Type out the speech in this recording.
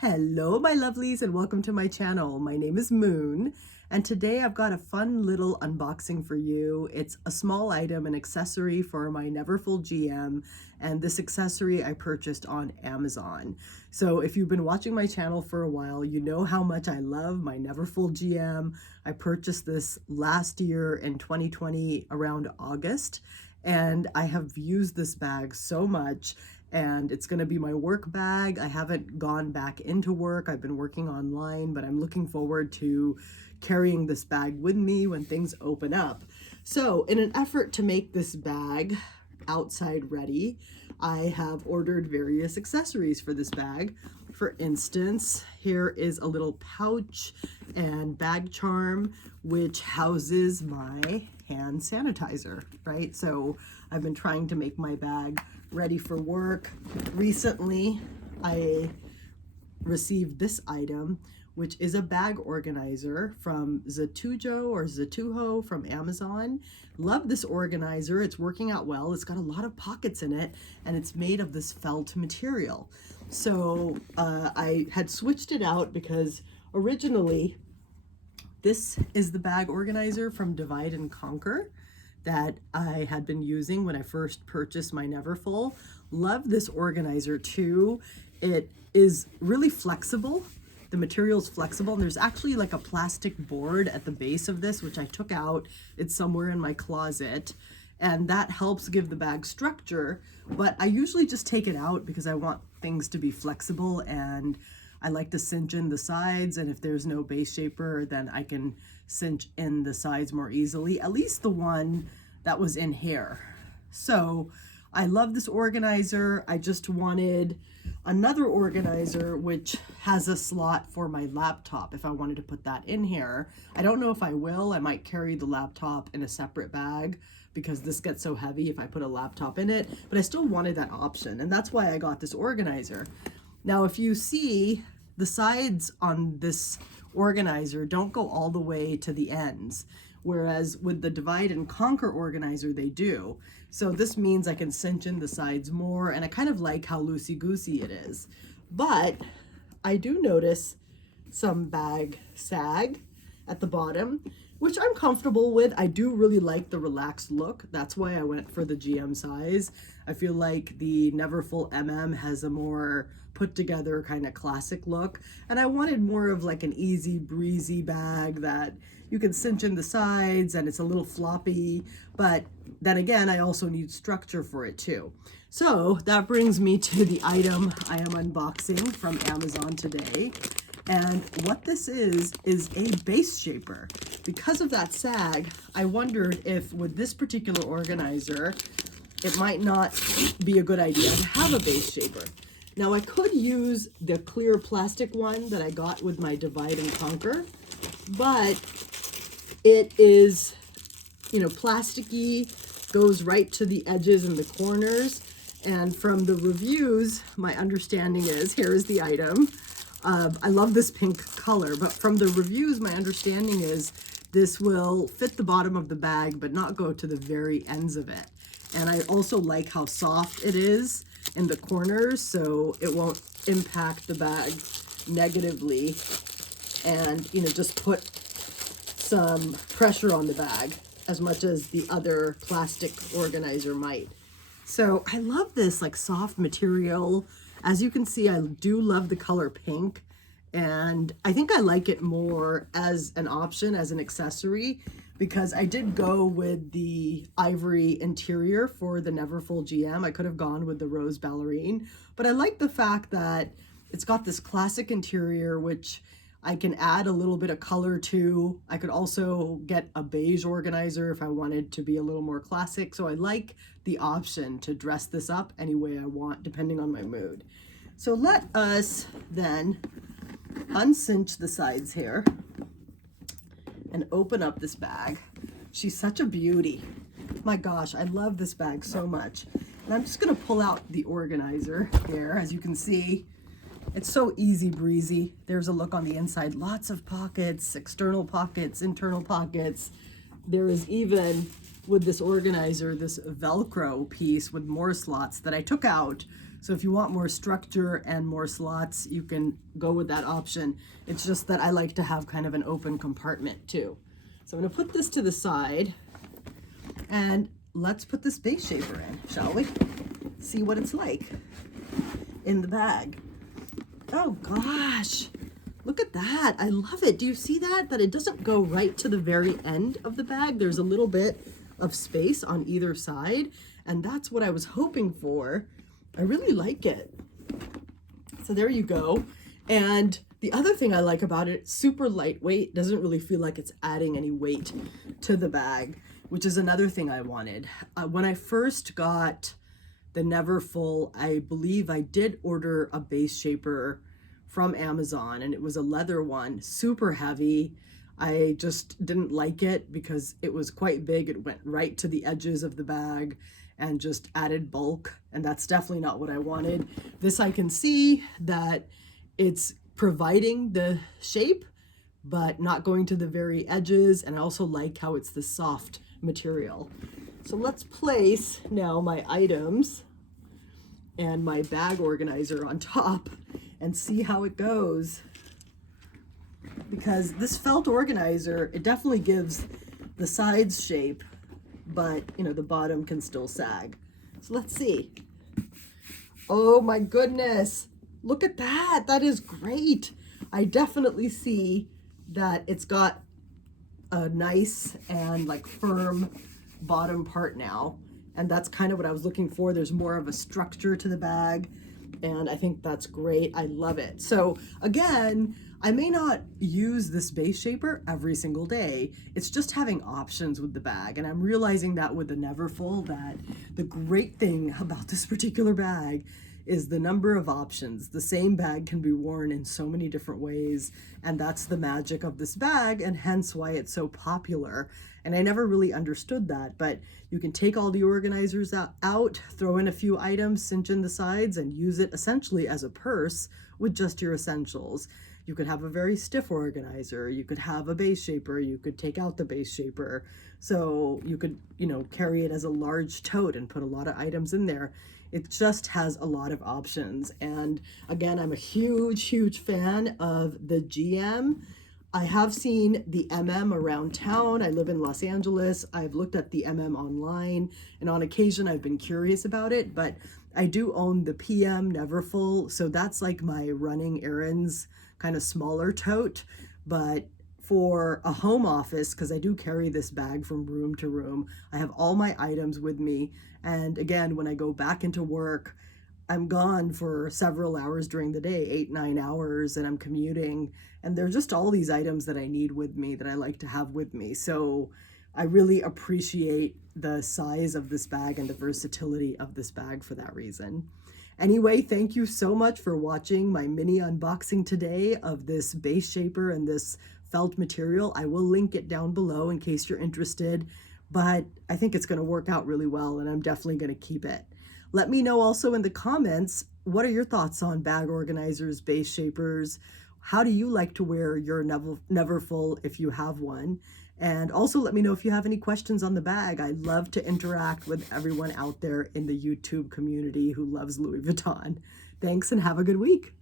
Hello my lovelies and welcome to my channel. My name is Moon and today I've got a fun little unboxing for you. It's a small item, an accessory for my Neverfullgm, and this accessory I purchased on Amazon. So if you've been watching my channel for a while, you know how much I love my Neverfullgm. I purchased this last year in 2020 around August, and I have used this bag so much. And it's going to be my work bag. I haven't gone back into work. I've been working online, but I'm looking forward to carrying this bag with me when things open up. So in an effort to make this bag outside ready, I have ordered various accessories for this bag. For instance, here is a little pouch and bag charm which houses my hand sanitizer, right? So I've been trying to make my bag ready for work. Recently, I received this item, which is a bag organizer from Zatuho from Amazon. Love this organizer. It's working out well. It's got a lot of pockets in it, and it's made of this felt material. So I had switched it out because originally this is the bag organizer from Divide and Conquer that I had been using when I first purchased my Neverfull. Love this organizer too. It is really flexible. The material's flexible, and there's actually like a plastic board at the base of this, which I took out. It's somewhere in my closet, and that helps give the bag structure. But I usually just take it out because I want things to be flexible, and I like to cinch in the sides, and if there's no base shaper, then I can cinch in the sides more easily, at least the one that was in here. So I love this organizer. I just wanted another organizer which has a slot for my laptop if I wanted to put that in here. I don't know if I will. I might carry the laptop in a separate bag because this gets so heavy if I put a laptop in it, but I still wanted that option, and that's why I got this organizer. Now, if you see, the sides on this organizer don't go all the way to the ends, whereas with the Divide and Conquer organizer, they do. So this means I can cinch in the sides more, and I kind of like how loosey-goosey it is. But I do notice some bag sag at the bottom, which I'm comfortable with. I do really like the relaxed look. That's why I went for the GM size. I feel like the Neverfull MM has a more put together kind of classic look, and I wanted more of like an easy breezy bag that you can cinch in the sides and it's a little floppy, but then again I also need structure for it too. So that brings me to the item I am unboxing from Amazon today. And what this is a base shaper. Because of that sag, I wondered if with this particular organizer, it might not be a good idea to have a base shaper. Now I could use the clear plastic one that I got with my Divide and Conquer, but it is, plasticky, goes right to the edges and the corners. And from the reviews, my understanding is, here is the item. I love this pink color, but from the reviews, my understanding is this will fit the bottom of the bag, but not go to the very ends of it. And I also like how soft it is in the corners, so it won't impact the bag negatively and, just put some pressure on the bag as much as the other plastic organizer might. So I love this like soft material. As you can see, I do love the color pink, and I think I like it more as an option, as an accessory, because I did go with the ivory interior for the Neverfullgm. I could have gone with the rose ballerine, but I like the fact that it's got this classic interior, which I can add a little bit of color to. I could also get a beige organizer if I wanted to be a little more classic. So I like the option to dress this up any way I want, depending on my mood. So let us then uncinch the sides here and open up this bag. She's such a beauty. My gosh, I love this bag so much. And I'm just gonna pull out the organizer here. As you can see, it's so easy breezy. There's a look on the inside, lots of pockets, external pockets, internal pockets. There is even, with this organizer, this Velcro piece with more slots that I took out So if you want more structure and more slots, you can go with that option. It's just that I like to have kind of an open compartment too. So I'm gonna put this to the side and let's put this base shaper in, shall we? See what it's like in the bag. Oh gosh, look at that. I love it. Do you see that? That it doesn't go right to the very end of the bag. There's a little bit of space on either side, and that's what I was hoping for. I really like it. So there you go. And the other thing I like about it, super lightweight, doesn't really feel like it's adding any weight to the bag, which is another thing I wanted. When I first got the Neverfull, I believe I did order a base shaper from Amazon, and it was a leather one, super heavy. I just didn't like it because it was quite big. It went right to the edges of the bag and just added bulk, and that's definitely not what I wanted. This, I can see that it's providing the shape, but not going to the very edges, and I also like how it's the soft material. So let's place now my items and my bag organizer on top and see how it goes. Because this felt organizer, it definitely gives the sides shape, but you know, the bottom can still sag. So let's see. Oh my goodness, look at that. That is great. I definitely see that it's got a nice and like firm bottom part now. And that's kind of what I was looking for. There's more of a structure to the bag, and I think that's great. I love it. So again, I may not use this base shaper every single day. It's just having options with the bag. And I'm realizing that with the Neverfull, that the great thing about this particular bag is the number of options. The same bag can be worn in so many different ways, and that's the magic of this bag, and hence why it's so popular. And I never really understood that, but you can take all the organizers out, throw in a few items, cinch in the sides, and use it essentially as a purse with just your essentials. You could have a very stiff organizer, you could have a base shaper, you could take out the base shaper. So you could, you know, carry it as a large tote and put a lot of items in there. It just has a lot of options. And again, I'm a huge fan of the GM. I have seen the MM around town. I live in Los Angeles. I've looked at the MM online, and on occasion I've been curious about it, but I do own the PM Neverfull, so that's like my running errands kind of smaller tote. But for a home office, because I do carry this bag from room to room, I have all my items with me. And again, when I go back into work, I'm gone for several hours during the day, 8-9 hours, and I'm commuting. And there are just all these items that I need with me that I like to have with me. So I really appreciate the size of this bag and the versatility of this bag for that reason. Anyway, thank you so much for watching my mini unboxing today of this base shaper and this felt material. I will link it down below in case you're interested, but I think it's going to work out really well, and I'm definitely going to keep it. Let me know also in the comments, what are your thoughts on bag organizers, base shapers? How do you like to wear your Neverfull if you have one? And also let me know if you have any questions on the bag. I love to interact with everyone out there in the YouTube community who loves Louis Vuitton. Thanks and have a good week.